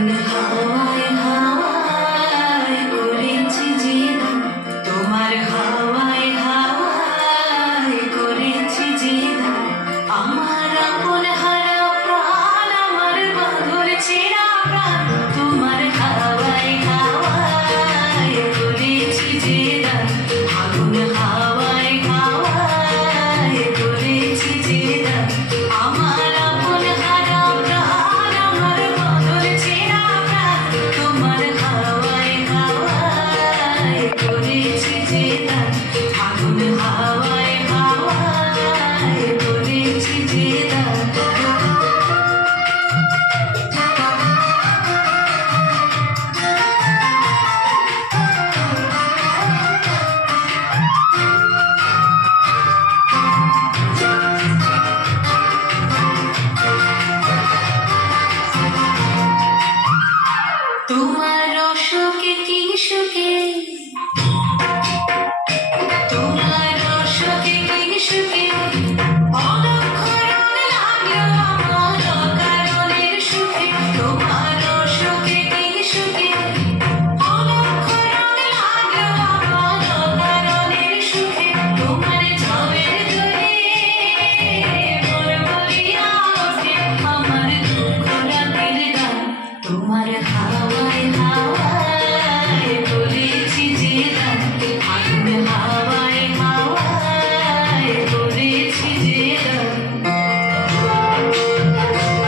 আগুন হাওয়ায় হাওয়ায় করেছি জীবন, তোমার হাওয়ায় হাওয়ায় করেছি জীবন। আমার আপন হারা প্রাণ, আমার বন্ধুর ছেঁড়া প্রাণ, তোমার হাওয়ায় হাওয়ায় করেছি জীবন। আগুন হাওয়ায় হাওয়ায় করেছি জীবন। আমার আপন হারা প্রাণ, আমার বন্ধুর ছেঁড়া প্রাণ, তোমার হাওয়ায় হাওয়ায় করেছি জীবন। আগুন হাওয়ায় হাওয়ায় করেছি জীবন। তোমার অসুখে কি সুখে, তোমার অসুখে কি সুখে, অলক্ষ রং লাগলো আমার অকারণের সুখে। তোমার অসুখে কি সুখে, অলক্ষ রং লাগলো আমার অকারণের সুখে। তোমার ঝড়ের জোরে মন বলিয়া ওঠে আমার দুঃখ রাতের গান। তোমার হাওয়ায় হাওয়ায়